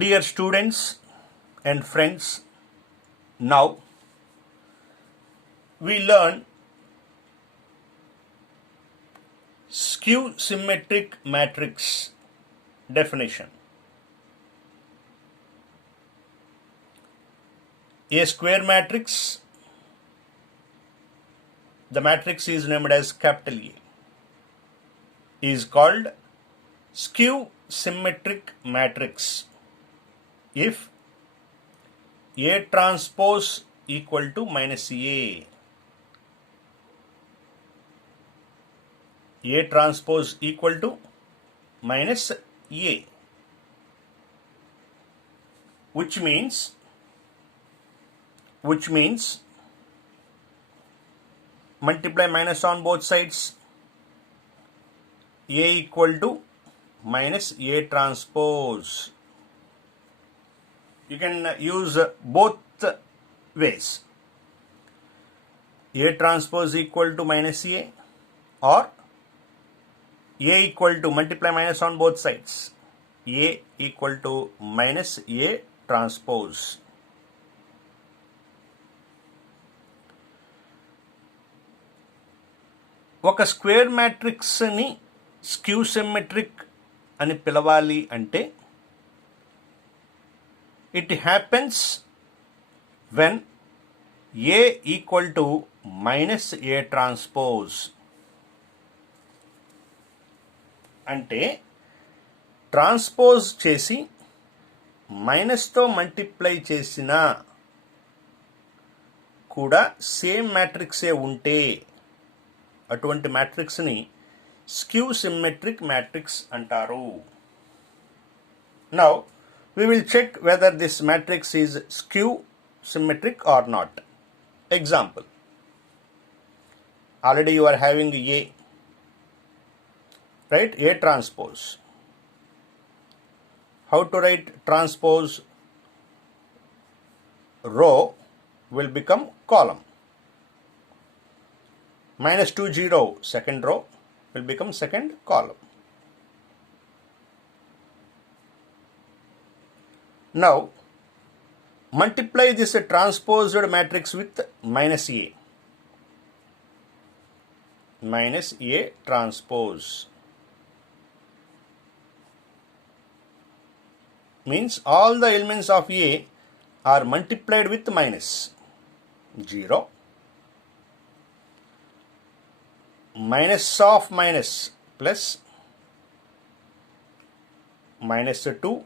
Dear students and friends, now we learn skew symmetric matrix definition. A square matrix, the matrix is named as capital A, is called skew symmetric matrix if A transpose equal to minus A transpose equal to minus A, which means multiply minus on both sides, A equal to minus A transpose. You can use both ways. A transpose equal to minus A or A equal to multiply minus on both sides, A equal to minus A transpose. ఒక స్క్వేర్ మ్యాట్రిక్స్ని skew symmetric అని పిలవాలి అంటే it happens when A equal to minus A transpose. అంటే ట్రాన్స్పోజ్ చేసి మైనస్తో మల్టిప్లై చేసినా కూడా సేమ్ మ్యాట్రిక్సే ఉంటే అటువంటి మ్యాట్రిక్స్ని స్క్యూ సిమెట్రిక్ మ్యాట్రిక్స్ అంటారు. Now we will check whether this matrix is skew symmetric or not. Example. Already you are having A, right? A transpose. How to write transpose? Row will become column. Minus 2 0, second row will become second column. Now multiply this transposed matrix with minus A. Minus A transpose means all the elements of A are multiplied with minus 0. Minus of minus plus minus 2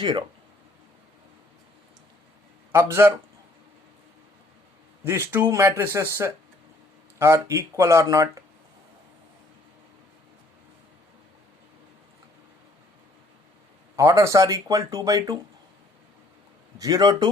0. Observe, these two matrices are equal or not. Orders are equal 2 by 2, 0 2,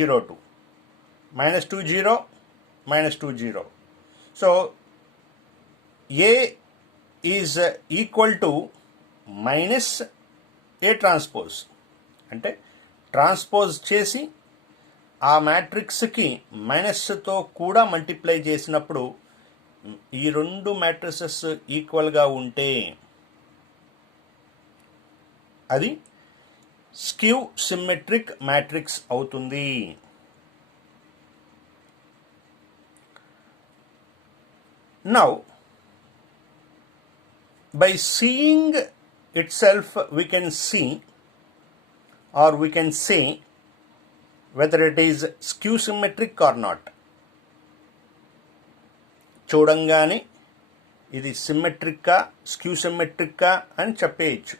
0 2, minus 2 0, minus 2 0. So A is equal to minus A transpose, అంటే ట్రాన్స్పోజ్ చేసి ఆ మ్యాట్రిక్స్కి మైనస్తో కూడా మల్టిప్లై చేసినప్పుడు ఈ రెండు మ్యాట్రిసెస్ ఈక్వల్గా ఉంటే అది స్క్యూ సిమెట్రిక్ మ్యాట్రిక్స్ అవుతుంది. Now by seeing itself we can see or we can say whether it is skew symmetric or not. చూడంగానే ఇది సిమెట్రిక్కా స్క్యూ సిమెట్రిక్కా అని చెప్పేయచ్చు.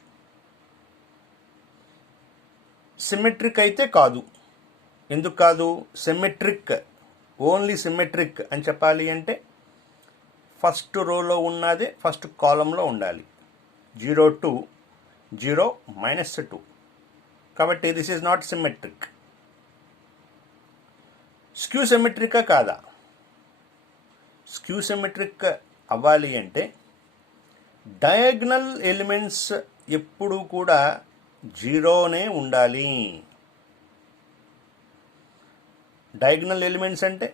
సిమెట్రిక్ అయితే కాదు. ఎందుకు కాదు? సిమెట్రిక్, ఓన్లీ సిమెట్రిక్ అని చెప్పాలి అంటే ఫస్ట్ రోలో ఉన్నదే ఫస్ట్ కాలంలో ఉండాలి. 0 2 0 minus 2. కాబట్టి this is not symmetric. Skew సిమెట్రికా కాదా? స్క్యూ సిమెట్రిక్ అవ్వాలి అంటే డయాగ్నల్ ఎలిమెంట్స్ ఎప్పుడూ కూడా 0నే ఉండాలి. డయాగ్నల్ ఎలిమెంట్స్ అంటే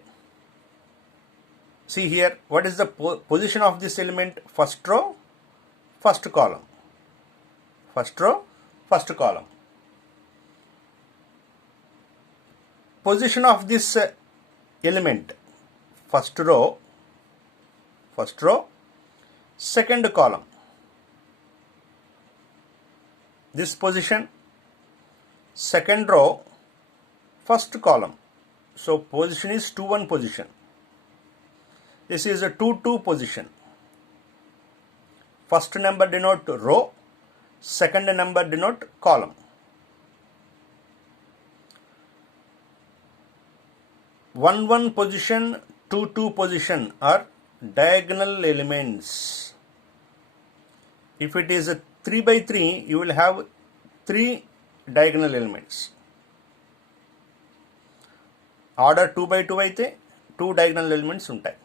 see here, what is the position of this element? First row, first column. First row, first column. position of this element, first row, second column. This position, second row, first column. So position is 2-1 position. This is a 2-2 position. First number denote row, second number denote column. 1-1 position, 2-2 position are diagonal elements. If it is a 3x3, you will have 3 diagonal elements. Order 2x2 అయితే 2 diagonal elements ఉంటాయి.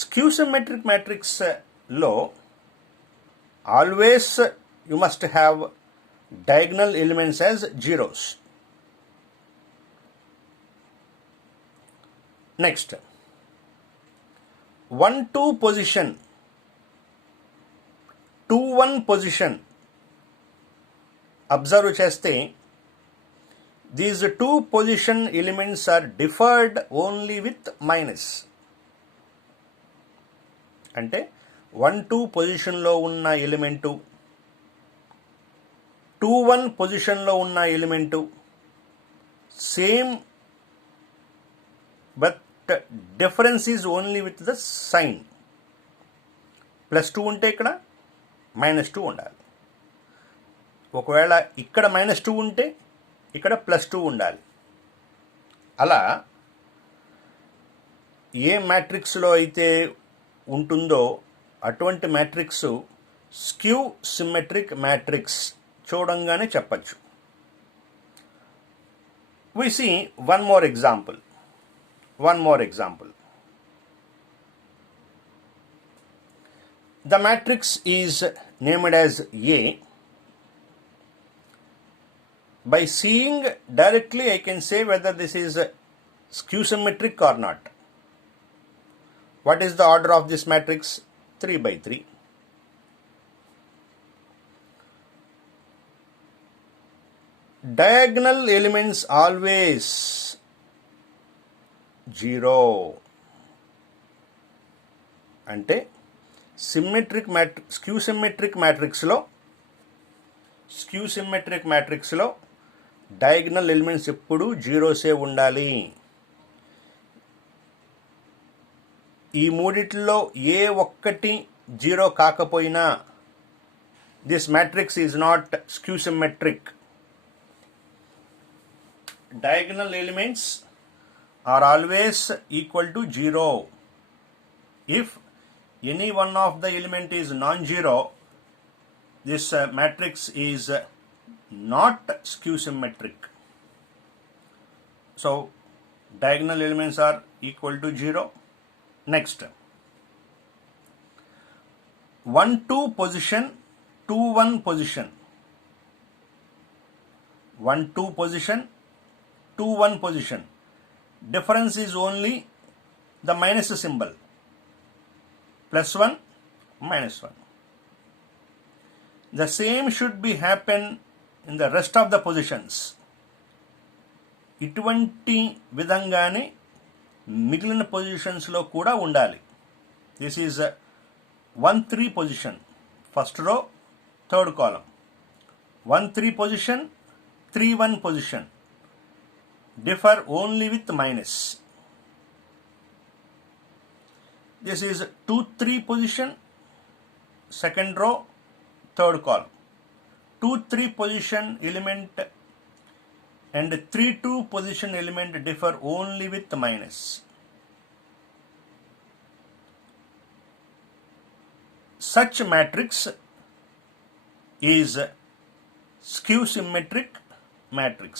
Skew symmetric matrix లో always you must have diagonal elements as zeros. Next, 1-2 position, 2-1 position observe చేస్తే these two position elements are differed only with minus. అంటే 1-2 పొజిషన్లో ఉన్న ఎలిమెంటు 2-1 పొజిషన్లో ఉన్న element same, but difference is only with the sign. +2 ఉంటే ఇక్కడ -2 ఉండాలి. ఒకవేళ ఇక్కడ -2 ఉంటే ఇక్కడ +2 ఉండాలి. అలా ఏ మ్యాట్రిక్స్లో అయితే ఉంటుందో అటువంటి మ్యాట్రిక్స్ స్క్యూ సిమెట్రిక్ మ్యాట్రిక్స్ చూడంగానే చెప్పచ్చు. We see one more example. The matrix is named as A. By seeing directly, I can say whether this is skew symmetric or not. What is the order of this matrix? 3x3. Diagonal elements always 0. అంటే skew symmetric మ్యాట్రిక్స్లో diagonal elements ఎప్పుడు జీరోసే ఉండాలి. ఈ మూడిట్లో ఏ ఒక్కటి 0 కాకపోయినా this matrix is not skew symmetric. Diagonal elements are always equal to 0. If any one of the element is non-zero, this matrix is not skew symmetric. So diagonal elements are equal to 0. Next, 1-2 position, 2-1 position. 1-2 position, 2-1 position. Difference is only the minus symbol. +1, -1. The same should be happen in the rest of the positions. ఇటువంటి విధంగానే మిగిలిన పొజిషన్స్లో కూడా ఉండాలి. This is 1-3 position, first row, third column. 1-3 పొజిషన్, 3-1 position differ only with minus. This is 2-3 position, second row, third column. 2-3 position element and 3-2 position element differ only with minus. Such matrix is skew symmetric matrix.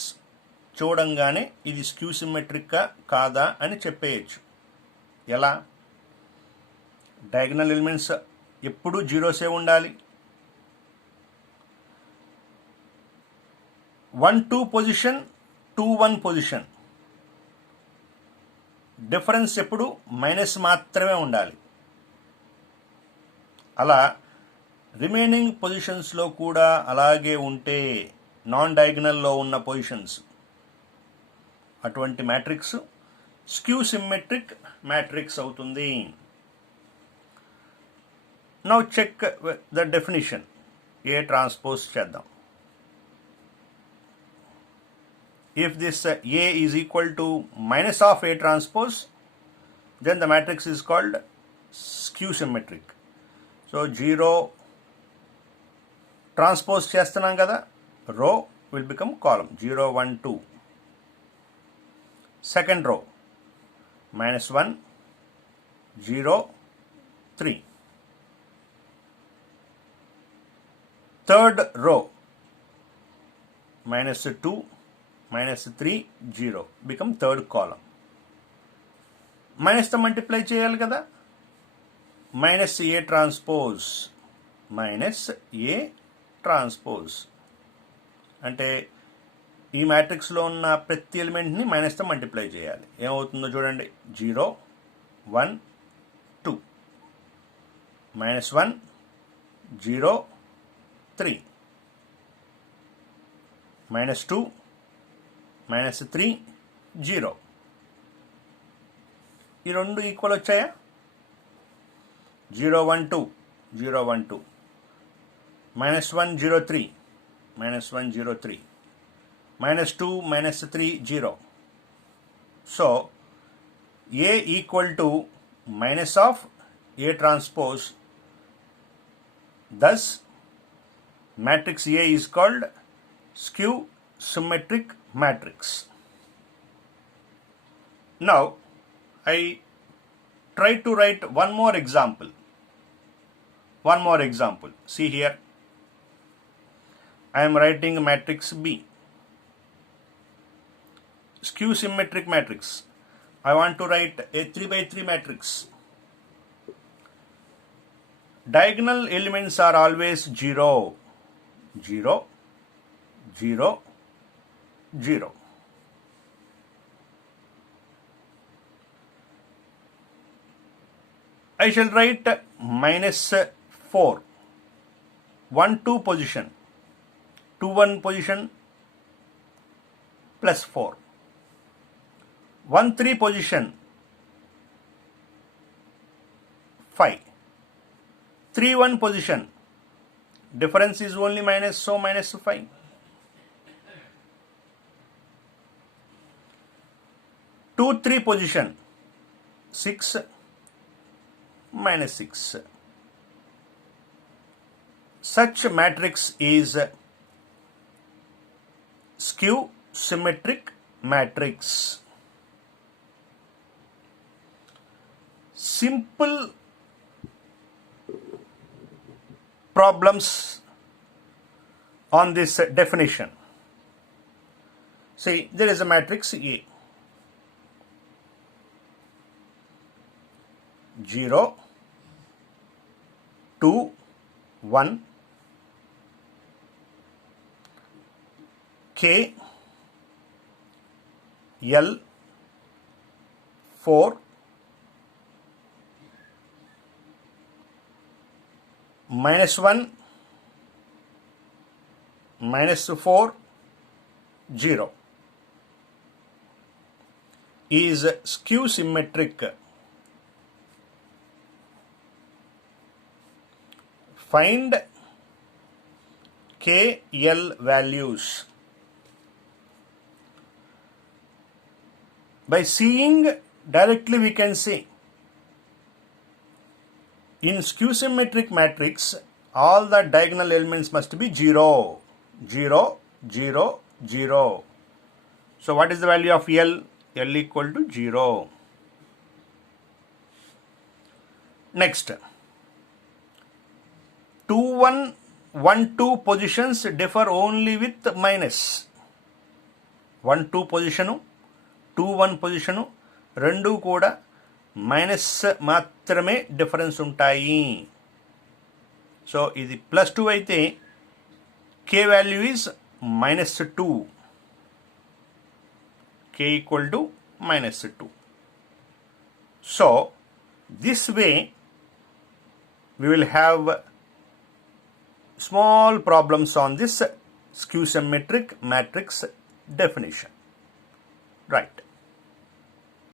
చూడంగానే ఇది స్క్యూ సిమెట్రిక్గా కాదా అని చెప్పేయచ్చు. ఎలా? Diagonal elements ఎప్పుడు జీరోసే ఉండాలి. 1-2 పొజిషన్, 2-1 పొజిషన్ డిఫరెన్స్ ఎప్పుడు మైనస్ మాత్రమే ఉండాలి. అలా రిమైనింగ్ పొజిషన్స్లో కూడా అలాగే ఉంటే, నాన్ డయాగ్నల్లో ఉన్న పొజిషన్స్ అటువంటి మ్యాట్రిక్స్ స్క్యూ సిమ్మెట్రిక్ మ్యాట్రిక్స్ అవుతుంది. Now check the definition. A transpose చేద్దాం. If this A is equal to minus of A transpose, then the matrix is called skew symmetric. So 0 transpose చేస్తున్నాం కదా, row will become column. 0 1 2. Second row minus 1 0 3. Third row minus 2 minus 3 0 become third column. Minus తో మల్టిప్లై చేయాలి కదా, minus A transpose minus A transpose అంటే ఈ మ్యాట్రిక్స్లో ఉన్న ప్రతి ఎలిమెంట్ని మైనస్తో మల్టిప్లై చేయాలి. ఏమవుతుందో చూడండి. 0 1 2 minus 1 0 3 minus 2 minus 3 0. ఈ రెండు ఈక్వల్ వచ్చాయా? 0 1 2 0 1 2 minus 1 0 3 minus 1 0 3 minus 2 minus 3 0. So A equal to minus of A transpose. Thus matrix A is called skew symmetric matrix. Now I try to write one more example. See here, I am writing matrix B, skew symmetric matrix. I want to write a 3 by 3 matrix. Diagonal elements are always 0 0 0 0. I shall write minus 4 1 2 position, 2 1 position plus 4, 1 3 position 5, 3 1 position, difference is only minus, so minus 5. 2 3 position 6 minus 6. Such matrix is skew symmetric matrix. Simple problems on this definition. See, there is a matrix A. 0 2 1 K L 4 minus 1 minus 4 0 is skew symmetric. Find K L values. By seeing directly we can say in skew symmetric matrix all the diagonal elements must be 0 0 0 0. So what is the value of L? L equal to 0. Next, 2 1 1 2 positions differ only with minus. 1 2 పొజిషను 2 1 పొజిషను రెండు కూడా మైనస్ మాత్రమే డిఫరెన్స్ ఉంటాయి. సో ఇది +2 అయితే K value is -2. K equal to -2. So this way we will have small problems on this skew symmetric matrix definition. Right.